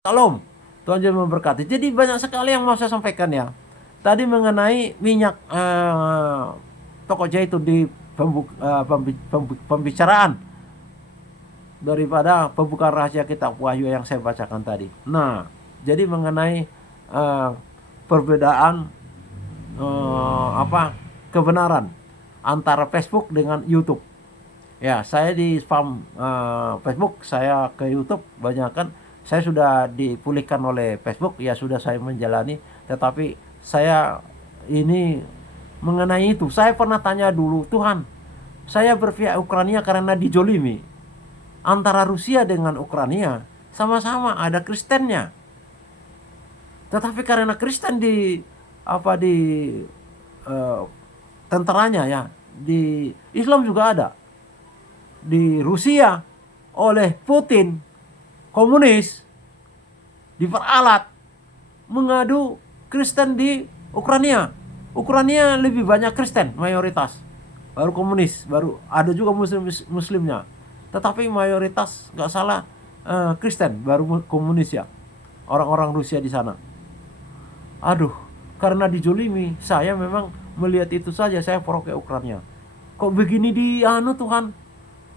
Salam. Tuhan Yesus memberkati. Jadi banyak sekali yang mau saya sampaikan ya. Tadi mengenai minyak toko zaitun di pembicaraan daripada pembukaan rahasia kitab Wahyu yang saya bacakan tadi. Nah, jadi mengenai eh, perbedaan apa kebenaran antara Facebook dengan YouTube. Ya, saya di spam Facebook, saya ke YouTube banyak kan. Saya sudah dipulihkan oleh Facebook, ya sudah saya menjalani. Tetapi saya ini mengenai itu, saya pernah tanya dulu, Tuhan, saya berpihak Ukraina karena dijolimi. Antara Rusia dengan Ukraina sama-sama ada Kristennya. Tetapi karena Kristen di apa di eh, tentaranya ya, di Islam juga ada. Di Rusia oleh Putin komunis diperalat mengadu Kristen di Ukraina. Ukraina lebih banyak Kristen mayoritas, baru komunis, baru ada juga muslimnya. Tetapi mayoritas nggak salah Kristen, baru komunis ya orang-orang Rusia di sana. Aduh, karena dijolimi, saya memang melihat itu saja, saya proke Ukraina. Kok begini di anu Tuhan?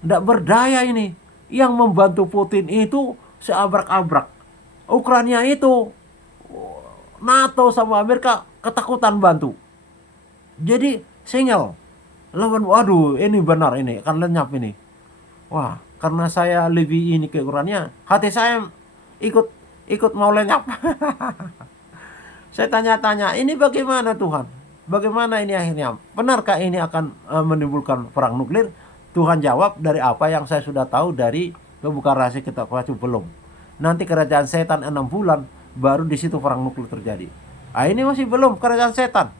Tidak berdaya ini. Yang membantu Putin itu seabrak-abrak. Ukraina itu NATO sama Amerika ketakutan bantu. Jadi single. Lawan, waduh ini benar ini akan lenyap ini. Wah, karena saya lebih ini ke Ukraina, hati saya ikut ikut mau lenyap. Saya tanya-tanya, ini bagaimana Tuhan? Bagaimana ini akhirnya? Benarkah ini akan menimbulkan perang nuklir? Tuhan jawab, dari apa yang saya sudah tahu dari pembukaan rahasia kitab Wahyu belum. Nanti kerajaan setan 6 bulan, baru di situ perang nuklir terjadi. Ah, ini masih belum kerajaan setan.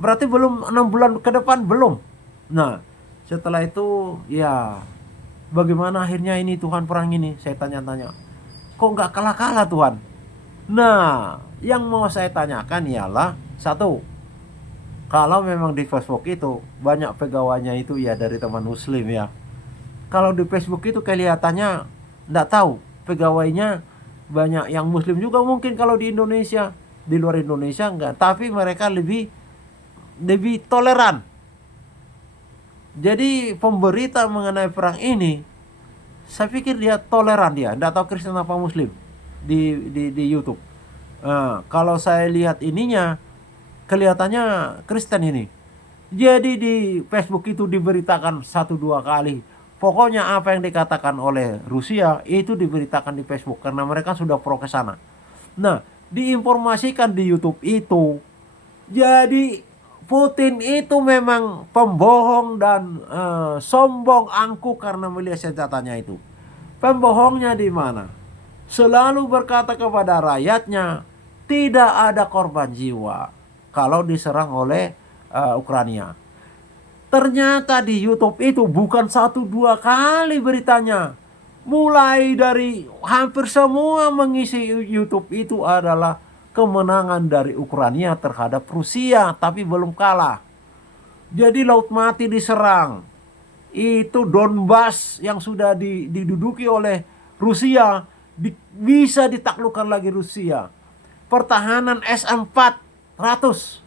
Berarti belum 6 bulan ke depan, belum. Nah, setelah itu ya bagaimana akhirnya ini Tuhan perang ini? Saya tanya-tanya. Kok nggak kalah-kalah Tuhan? Nah, yang mau saya tanyakan ialah satu, kalau memang di Facebook itu banyak pegawainya itu ya dari teman muslim ya. Kalau di Facebook itu kelihatannya enggak tahu pegawainya banyak yang muslim juga mungkin kalau di Indonesia, di luar Indonesia enggak, tapi mereka lebih lebih toleran. Jadi pemberita mengenai perang ini, saya pikir dia toleran, dia enggak tahu Kristen apa Muslim di YouTube. Kalau saya lihat ininya kelihatannya Kristen ini. Jadi di Facebook itu diberitakan satu dua kali. Pokoknya apa yang dikatakan oleh Rusia itu diberitakan di Facebook karena mereka sudah pro ke sana. Nah, diinformasikan di YouTube itu. Jadi Putin itu memang pembohong dan sombong angkuh karena melihat senjatanya itu. Pembohongnya di mana? Selalu berkata kepada rakyatnya, tidak ada korban jiwa kalau diserang oleh Ukraina. Ternyata di YouTube itu bukan satu dua kali beritanya. Mulai dari hampir semua mengisi YouTube itu adalah kemenangan dari Ukraina terhadap Rusia, tapi belum kalah. Jadi laut mati diserang. Itu Donbas yang sudah diduduki oleh Rusia bisa ditaklukkan lagi Rusia. Pertahanan S-400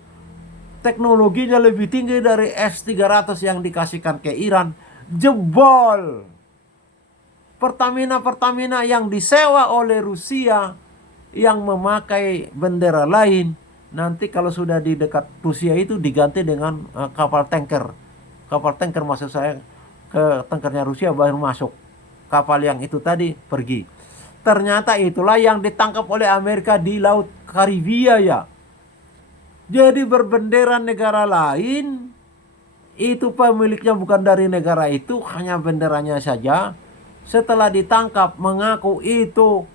teknologinya lebih tinggi dari S-300 yang dikasihkan ke Iran, jebol. Pertamina yang disewa oleh Rusia yang memakai bendera lain, nanti kalau sudah di dekat Rusia itu diganti dengan kapal tanker. Kapal tanker maksud saya, ke tankernya Rusia baru masuk. Kapal yang itu tadi pergi. Ternyata itulah yang ditangkap oleh Amerika di Laut Karibia ya. Jadi berbendera negara lain, itu pemiliknya bukan dari negara itu, hanya benderanya saja. Setelah ditangkap mengaku itu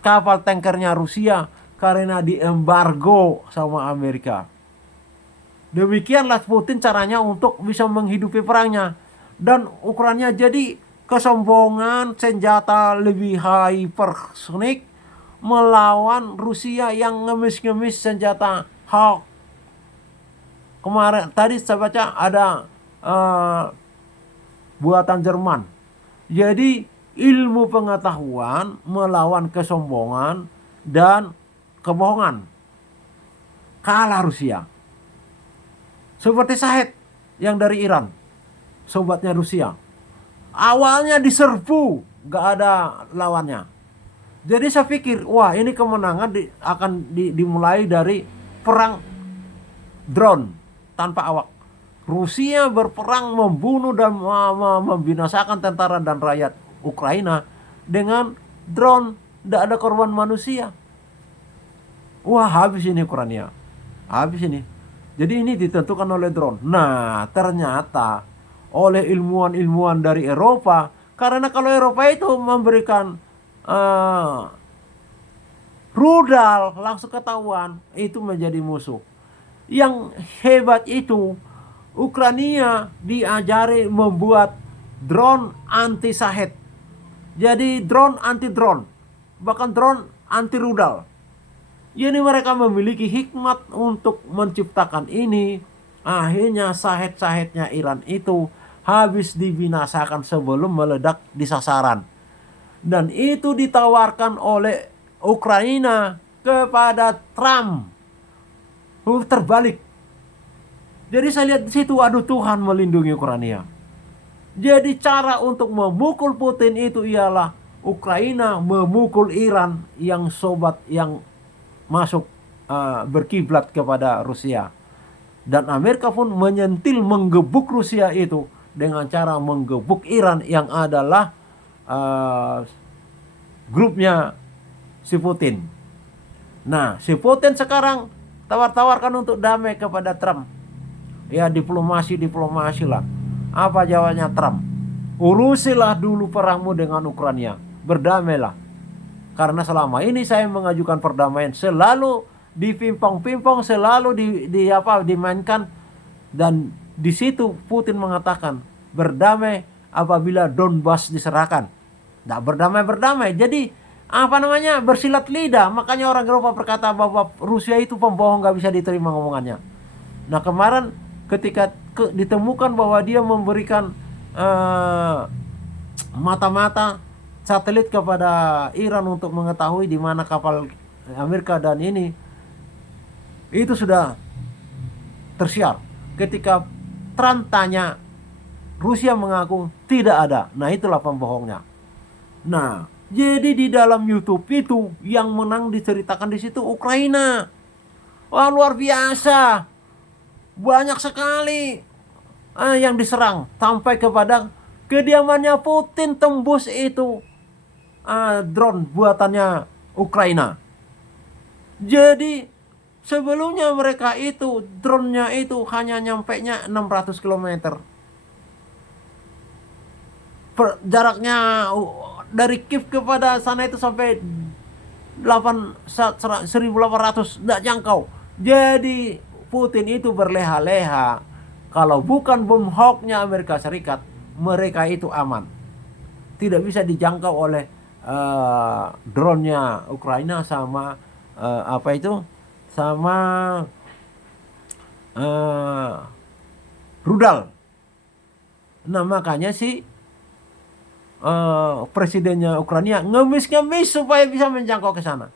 kapal tankernya Rusia karena diembargo sama Amerika. Demikianlah Putin caranya untuk bisa menghidupi perangnya. Dan ukurannya jadi kesombongan senjata lebih hypersonik melawan Rusia yang ngemis-ngemis senjata Hawk. Kemarin tadi saya baca ada buatan Jerman. Jadi ilmu pengetahuan melawan kesombongan dan kebohongan. Kalah Rusia. Seperti Shahed yang dari Iran, sobatnya Rusia. Awalnya diserbu, gak ada lawannya. Jadi saya pikir, wah ini kemenangan akan dimulai dari perang drone tanpa awak. Rusia berperang membunuh dan membinasakan tentara dan rakyat Ukraina dengan drone, tidak ada korban manusia. Wah habis ini Ukraina, habis ini. Jadi ini ditentukan oleh drone. Nah ternyata oleh ilmuwan-ilmuwan dari Eropa, karena kalau Eropa itu memberikan rudal langsung ketahuan, itu menjadi musuh. Yang hebat itu Ukraina diajari membuat drone anti Shahed. Jadi drone anti drone, bahkan drone anti rudal. Jadi mereka memiliki hikmat untuk menciptakan ini. Akhirnya Shahed-Shahednya Iran itu habis dibinasakan sebelum meledak di sasaran. Dan itu ditawarkan oleh Ukraina kepada Trump. Terbalik. Jadi saya lihat di situ, aduh Tuhan melindungi Ukraina. Jadi cara untuk memukul Putin itu ialah Ukraina memukul Iran yang sobat yang masuk berkiblat kepada Rusia. Dan Amerika pun menyentil menggebuk Rusia itu dengan cara menggebuk Iran yang adalah grupnya si Putin. Nah, si Putin sekarang tawar-tawarkan untuk damai kepada Trump. Ya diplomasi lah. Apa jawabnya Trump? Urusilah dulu perangmu dengan Ukraina. Berdamailah. Karena selama ini saya mengajukan perdamaian selalu dipimpong-pimpong, selalu dimainkan, dan di situ Putin mengatakan berdamai apabila Donbas diserahkan. Tidak berdamai. Jadi bersilat lidah. Makanya orang Eropa berkata bahwa Rusia itu pembohong, gak bisa diterima ngomongannya. Nah kemarin ketika ditemukan bahwa dia memberikan mata-mata satelit kepada Iran untuk mengetahui di mana kapal Amerika dan ini, itu sudah tersiar. Ketika Trump tanya, Rusia mengaku tidak ada. Nah itulah pembohongnya. Nah jadi di dalam YouTube itu yang menang diceritakan di situ Ukraina. Wah luar biasa, banyak sekali yang diserang sampai kepada kediamannya Putin tembus itu drone buatannya Ukraina. Jadi sebelumnya mereka itu drone-nya itu hanya nyampenya 600 km. Jaraknya dari Kiev kepada sana itu sampai 1800 tidak jangkau. Jadi Putin itu berleha-leha kalau bukan bom Hawk-nya Amerika Serikat, mereka itu aman. Tidak bisa dijangkau oleh drone-nya Ukraina sama sama rudal. Nah makanya si presidennya Ukraina ngemis supaya bisa menjangkau ke sana.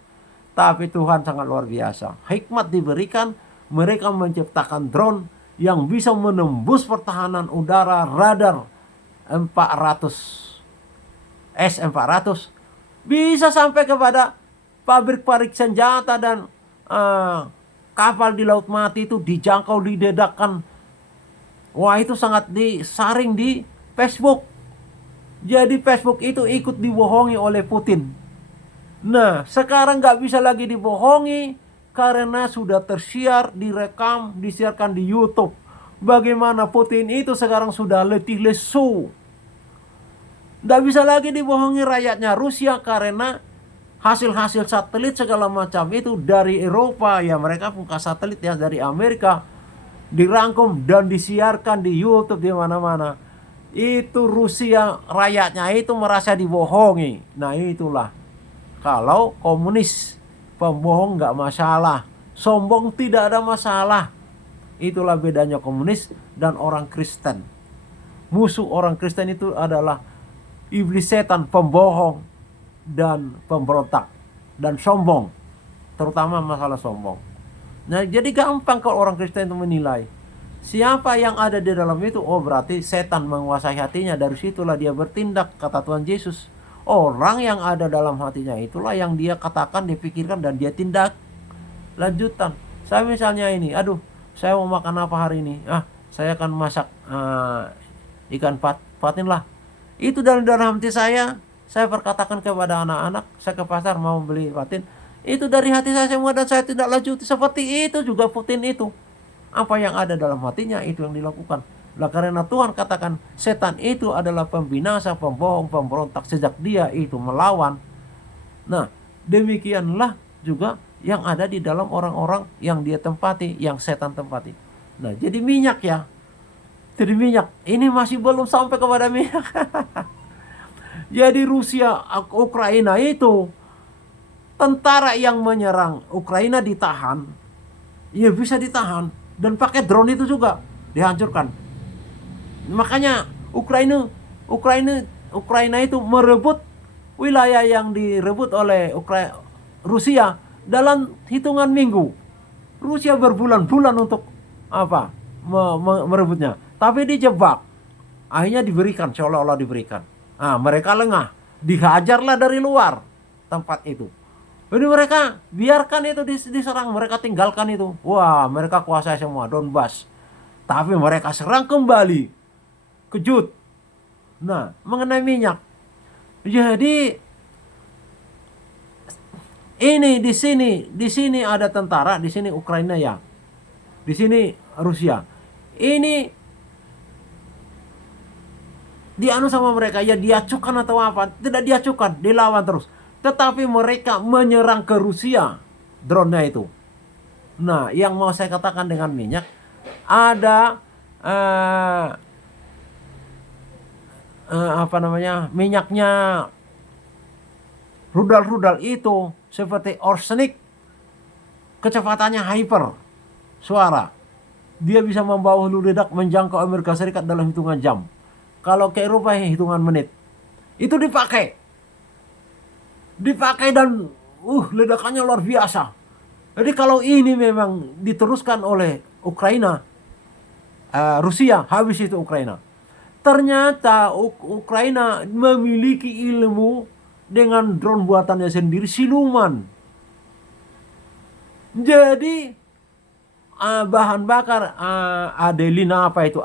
Tapi Tuhan sangat luar biasa. Hikmat diberikan, mereka menciptakan drone yang bisa menembus pertahanan udara radar 400 S-400, bisa sampai kepada pabrik-pabrik senjata dan kapal di laut mati itu dijangkau, didedakkan. Wah itu sangat disaring di Facebook. Jadi Facebook itu ikut dibohongi oleh Putin. Nah sekarang gak bisa lagi dibohongi karena sudah tersiar, direkam, disiarkan di YouTube. Bagaimana Putin itu sekarang sudah letih lesu. Gak bisa lagi dibohongi rakyatnya Rusia karena hasil-hasil satelit segala macam itu dari Eropa. Ya mereka buka satelit ya dari Amerika. Dirangkum dan disiarkan di YouTube di mana-mana. Itu Rusia rakyatnya itu merasa dibohongi. Nah itulah. Kalau komunis pembohong gak masalah, sombong tidak ada masalah. Itulah bedanya komunis dan orang Kristen. Musuh orang Kristen itu adalah iblis setan, pembohong dan pemberontak dan sombong, terutama masalah sombong. Nah, jadi gampang kalau orang Kristen itu menilai siapa yang ada di dalam itu. Oh, berarti setan menguasai hatinya. Dari situlah dia bertindak, kata Tuhan Yesus. Orang yang ada dalam hatinya itulah yang dia katakan, dipikirkan, dan dia tindak. Lanjutan, saya misalnya ini, aduh, saya mau makan apa hari ini? Saya akan masak ikan patin lah. Itu dalam hati saya perkatakan kepada anak-anak, saya ke pasar mau beli patin. Itu dari hati saya semua, dan saya tidak lanjuti. Seperti itu juga Putin itu. Apa yang ada dalam hatinya itu yang dilakukan. Lah karena Tuhan katakan setan itu adalah pembinasa, pembohong, pemberontak sejak dia itu melawan. Nah, demikianlah juga yang ada di dalam orang-orang yang dia tempati, yang setan tempati. Nah, jadi minyak ya. Jadi minyak. Ini masih belum sampai kepada minyak. Jadi Rusia, Ukraina itu, tentara yang menyerang Ukraina ditahan, ya bisa ditahan, dan pakai drone itu juga dihancurkan. Makanya Ukraina itu merebut wilayah yang direbut oleh Rusia dalam hitungan minggu. Rusia berbulan-bulan untuk apa? Merebutnya. Tapi dijebak. Akhirnya diberikan, seolah-olah diberikan. Mereka lengah, dihajarlah dari luar tempat itu. Jadi mereka biarkan itu diserang, mereka tinggalkan itu. Wah, mereka kuasai semua Donbas. Tapi mereka serang kembali. Kejut. Nah, mengenai minyak. Jadi ini di sini ada tentara, di sini Ukraina ya. Di sini Rusia. Ini dianu sama mereka, ya diacukan atau apa? Tidak diacukan, dilawan terus. Tetapi mereka menyerang ke Rusia, drone-nya itu. Nah, yang mau saya katakan dengan minyak, ada minyaknya rudal-rudal itu seperti arsenik, kecepatannya hyper suara. Dia bisa membawa hulu ledak menjangkau Amerika Serikat dalam hitungan jam. Kalau ke Eropa hitungan menit. Itu dipakai dan ledakannya luar biasa. Jadi kalau ini memang diteruskan oleh Ukraina, Rusia, habis itu Ukraina. Ternyata Ukraina memiliki ilmu dengan drone buatannya sendiri, siluman. Jadi bahan bakar adelin atau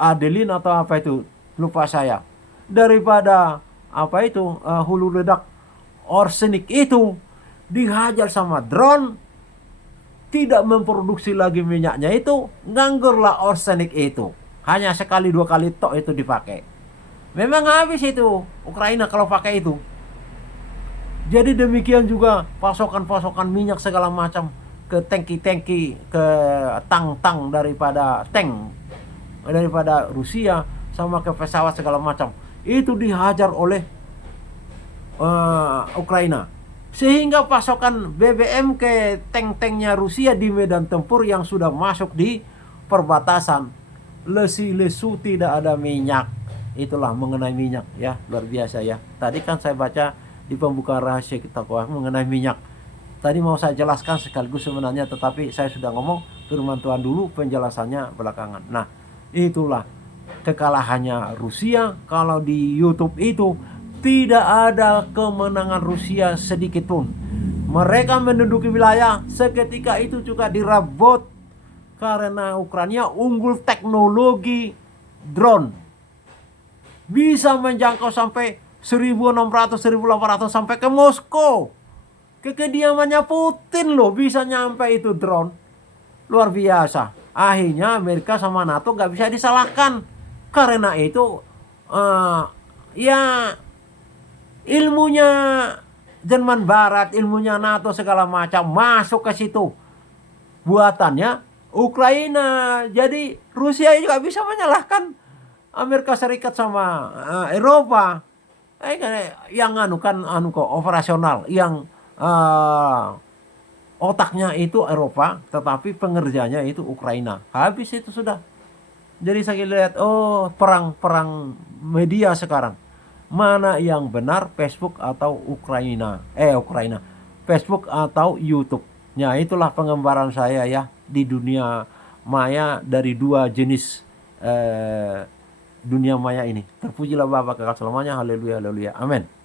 apa itu, lupa saya. Daripada hulu ledak arsenik itu dihajar sama drone, tidak memproduksi lagi minyaknya itu, nganggurlah arsenik itu. Hanya sekali dua kali tok itu dipakai. Memang habis itu Ukraina kalau pakai itu. Jadi demikian juga pasokan-pasokan minyak segala macam ke tangki-tangki, ke tang-tang daripada Rusia, sama ke pesawat segala macam. Itu dihajar oleh Ukraina. Sehingga pasokan BBM ke tank-tanknya Rusia di medan tempur yang sudah masuk di perbatasan, lesu tidak ada minyak. Itulah mengenai minyak ya, luar biasa ya. Tadi kan saya baca di pembukaan rahasia kita mengenai minyak. Tadi mau saya jelaskan sekaligus sebenarnya, tetapi saya sudah ngomong firman Tuhan dulu, penjelasannya belakangan. Nah, itulah kekalahannya Rusia. Kalau di YouTube itu tidak ada kemenangan Rusia sedikit pun. Mereka menduduki wilayah, seketika itu juga direbut karena Ukraina unggul teknologi drone. Bisa menjangkau sampai 1600, 1800 sampai ke Moskow. Ke kediamannya Putin loh, bisa nyampe itu drone. Luar biasa. Akhirnya Amerika sama NATO gak bisa disalahkan. Karena itu ilmunya Jerman Barat, ilmunya NATO segala macam masuk ke situ. Buatannya Ukraina. Jadi Rusia juga bisa menyalahkan Amerika Serikat sama Eropa. Yang operasional, yang otaknya itu Eropa, tetapi pengerjanya itu Ukraina. Habis itu sudah. Jadi saya lihat perang media sekarang. mana yang benar, Facebook atau Ukraina, Facebook atau YouTube. Ya, itulah pengembaraan saya ya di dunia maya dari dua jenis dunia maya ini. Terpujilah Bapa kekal selamanya. Haleluya, haleluya, amin.